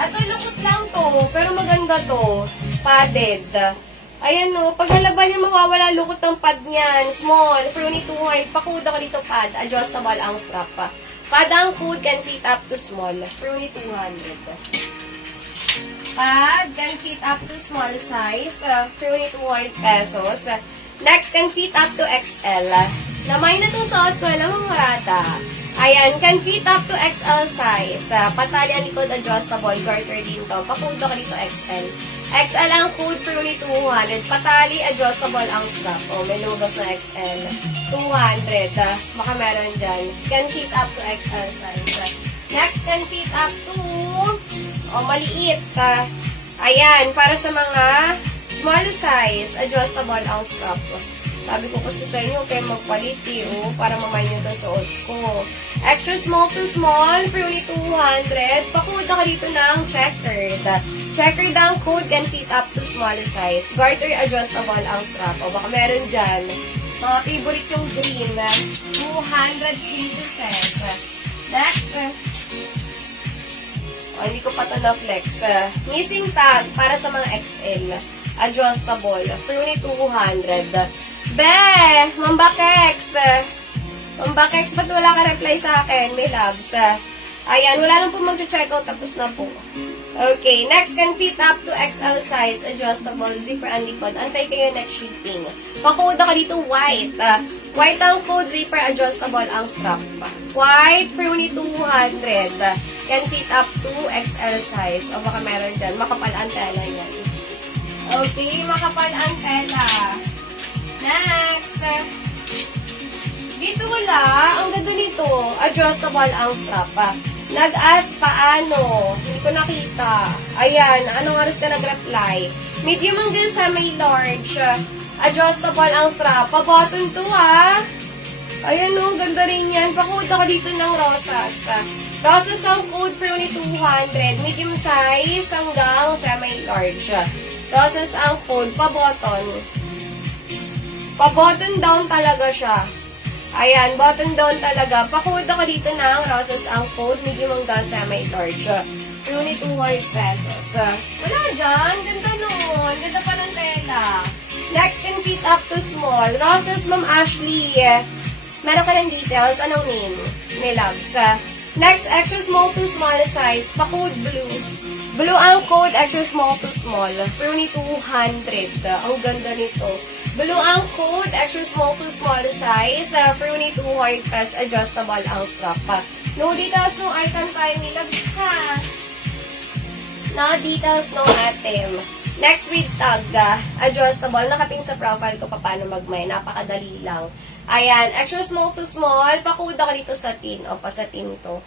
Ito, lukot lang to. Pero maganda to. Padded. Ayan o. Pag nalaban niya, mawawala lukot ng pad niyan. Small. For only 200. Pakuda ka dito pad. Adjustable ang strap pa. Pad ang food can fit up to small. For only 200. Pad can fit up to small size. For only 200 pesos. Next, can fit up to XL. Namay na itong suot ko. Alam mo, marata. Ayan, can fit up to XL size. Patali ang likod, adjustable, garter din to. Pakudo ka dito XL. XL ang food for only 200. Patali, adjustable ang strap. O, may lumabas na XL. 200. Baka meron dyan. Can fit up to XL size. Next, can fit up to maliit. Ayan, para sa mga small size, adjustable ang strap. Sabi ko kasi sa inyo, kayo magpalit para mamay nyo ito suot ko. Extra small to small, for only 200. Pakuda ka dito ng checkered. Checkered ang code can fit up to small size. Garter adjustable ang strap. O baka meron dyan. Mga favorite yung green. 200 pieces. Next. Hindi ko pa ito na-flex. Missing tag para sa mga XL. Adjustable. For only 200. Be! Mambakex! Mambakex, ba't wala ka reply sa akin? May loves. Ayan, wala lang po mag-check out. Tapos na po. Okay, next, can fit up to XL size. Adjustable. Zipper ang likod. Antay kayo next shipping. Pakuda ka dito white. White ang code. Zipper adjustable ang strap. White for only 200. Can fit up to XL size. O baka meron dyan. Makapal ang tela yan. Okay, makapal ang tela. Next. Dito wala. Ang ganda nito. Adjustable ang strap. Nag-ask paano. Hindi ko nakita. Ayan. Anong oras ka nag-reply? Medium hanggang sa may large. Adjustable ang strap. Pa-button to Ayan o. Ganda rin yan. Pakuda ka dito ng rosas. Rosas ang code for only 200. Medium size hanggang sa may large. Rosas ang code. Pa-button. Pa-button down talaga siya. Ayan, button down talaga. Pakuda ka dito ng rosas ang code. Medium hanggang semi-large. Only 200 pesos. Wala dyan. Ganda noon. Ganda pa ng tela. Next, can fit up to small. Rosas, Ma'am Ashley. Meron ka ng details. Anong name? Ni Loves. Next, extra small to small size. Pa-code blue. Blue ang code. Extra small to small. Only 200. Ang ganda nito. Blue ang code, extra small to small size, for only 200 pesos, adjustable ang strap. No details no item tayo ni Loves ha. No details no item. Next with tag, adjustable. Nakating sa profile ko paano magmay. Napakadali lang. Ayan, extra small to small, pakuda ka dito sa tin. O, pa sa tin to.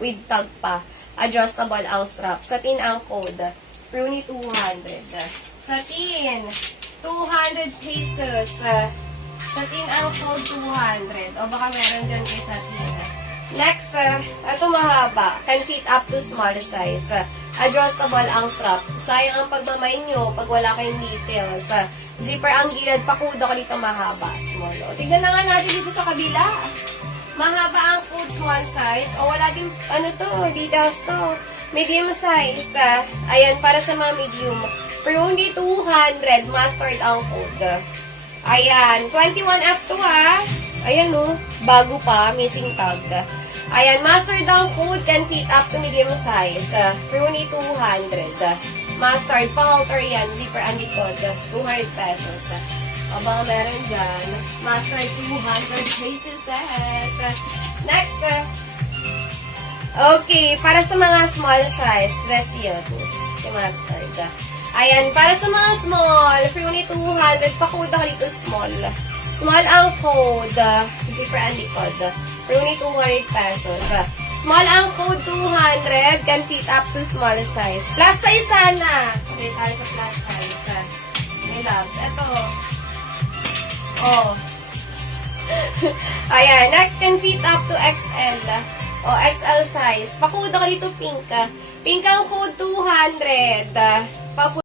With tag pa. Adjustable ang strap. Sa tin ang code. For only 200. Sa tin. 200 pesos. Satin ang code 200. O baka meron dyan kay satin. Next, ito mahaba. Can fit up to small size. Adjustable ang strap. Sayang ang pagmamay nyo pag wala kayong details. Zipper ang gilid. Pakuda ka dito mahaba. Small. O, tignan na nga natin dito sa kabila. Mahaba ang code small size. O wala din, details to. Medium size. Ayan, para sa mga medium. For only 200, mustard ang code. Ayan, 21F2 Ayan bago pa, missing tag. Ayan, mustard ang code, can fit up to medium size. For only 200. Mustard, pa-halter yan, zipper ang likod, 200 pesos. O baka meron dyan. Mustard, 200 pesos. Next, okay, para sa mga small size, dress yun. Si mustard. Ayan, para sa mga small, for only 200, pakuda ka dito small. Small ang code, zipper ang likod. For only 200 pesos. Small ang code 200, can fit up to small size. Plus size sana. Okay, tayo sa plus size. My loves. Ito. Oh. Ayan, next can fit up to XL. O, XL size. Pakuda ka dito pink. Pink ang code 200.